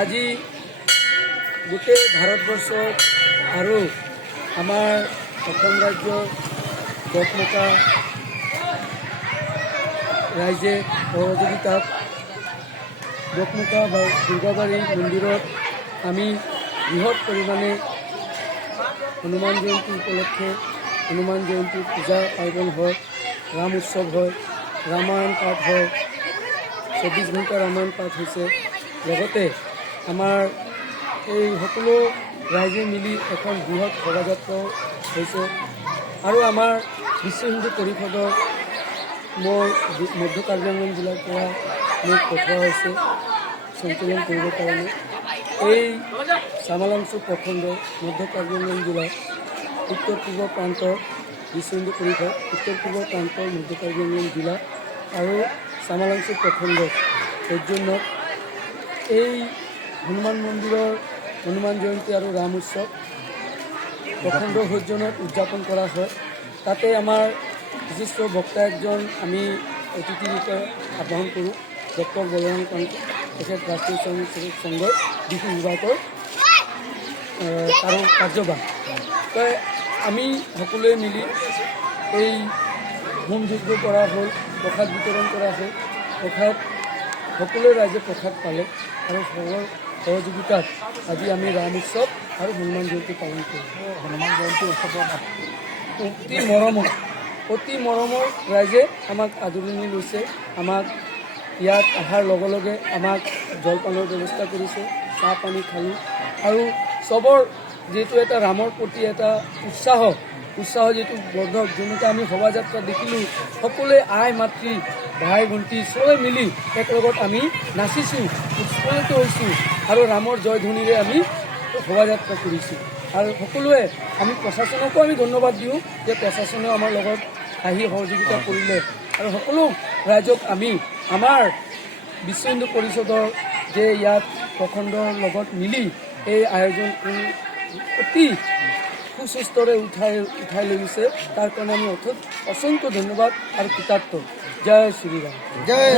আজি গোটেই ভাৰতবৰ্ষত আৰু আমাৰ অসম ৰাজ্যৰ গড়মুকা ৰাইজে সহযোগিতাত গড়মুকা দুৰ্গাবাৰী মন্দিৰত আমি বৃহৎ পৰিমাণে হনুমান জয়ন্তী উপলক্ষে হনুমান জয়ন্তী পূজা পাৰ্বণ হয়, ৰাম উৎসৱ হয়, ৰামায়ণ পাঠ হয়, 24 ঘণ্টা ৰামায়ণ পাঠ হৈছে। লগতে আমাৰ এই সকলো ৰাইজে মিলি এখন বৃহৎ শোভাযাত্ৰাও হৈছে আৰু আমাৰ বিশ্ব হিন্দু পৰিষদৰ মই মধ্য কাৰ্বি আংলং জিলাৰ পৰা মোক পঠোৱা হৈছে সঞ্চালন কৰিবৰ কাৰণে। এই চামালাংচু প্ৰখণ্ডৰ মধ্য কাৰ্বি আংলং জিলাৰ উত্তৰ পূৰ্ব প্ৰান্তৰ বিশ্ব হিন্দু পৰিষদ, উত্তৰ পূৰ্ব প্ৰান্তৰ মধ্য কাৰ্বি আংলং জিলা আৰু চামালাংচু প্ৰখণ্ডৰ সৌজন্যত এই হনুমান মন্দিৰৰ হনুমান জয়ন্তী আৰু ৰাম উৎসৱ প্ৰখণ্ডৰ সৌজন্যত উদযাপন কৰা হয়। তাতে আমাৰ বিশিষ্ট বক্তা একজন আমি অতিথি ৰূপে আহ্বান কৰোঁ, ডক্টৰ বলৰাম কান্ত, তেখেত ৰাষ্ট্ৰীয় স্বয়ংসেৱক সংঘৰ বিহু বিভাগৰ কাৰ্যবাহ। আমি সকলোৱে মিলি এই হোম যজ্ঞ কৰা হ'ল, প্ৰসাদ বিতৰণ কৰা হ'ল। প্ৰসাদ সকলোৱে ৰাইজে প্ৰসাদ পালে আৰু সবৰ সহযোগিতাত আজি আমি ৰাম উৎসৱ আৰু হনুমান জয়ন্তী পালন কৰোঁ। হনুমান জয়ন্তী উৎসৱৰ অতি মৰমৰ ৰাইজে আমাক আদৰণি লৈছে। আমাক ইয়াত অহাৰ লগে লগে আমাক জলপানৰ ব্যৱস্থা কৰিছে, চাহ পানী খালোঁ আৰু চবৰ যিহেতু এটা ৰামৰ প্ৰতি এটা উৎসাহ যিটো বৰ্ধক, যেনেকৈ আমি শোভাযাত্ৰা দেখিলোঁ, সকলোৱে আই মাতৃ ভাই ভণ্টি চবে মিলি একলগত আমি নাচিছোঁ, উৎসাহিত হৈছোঁ আৰু ৰামৰ জয়ধ্বনিৰে আমি শোভাযাত্ৰা কৰিছোঁ। আৰু সকলোৱে আমি প্ৰশাসনকো আমি ধন্যবাদ দিওঁ যে প্ৰশাসনেও আমাৰ লগত আহি সহযোগিতা কৰিলে আৰু সকলো ৰাইজক আমি আমাৰ বিশ্ব হিন্দু পৰিষদৰ যে ইয়াত প্ৰখণ্ডৰ লগত মিলি এই আয়োজন অতি সুস্বাস্থ্যৰে উঠাই লৈ গৈছে, তাৰ কাৰণে আমি অসংখ্য ধন্যবাদ আৰু কৃতাৰ্থ। জয় শ্ৰীৰাম।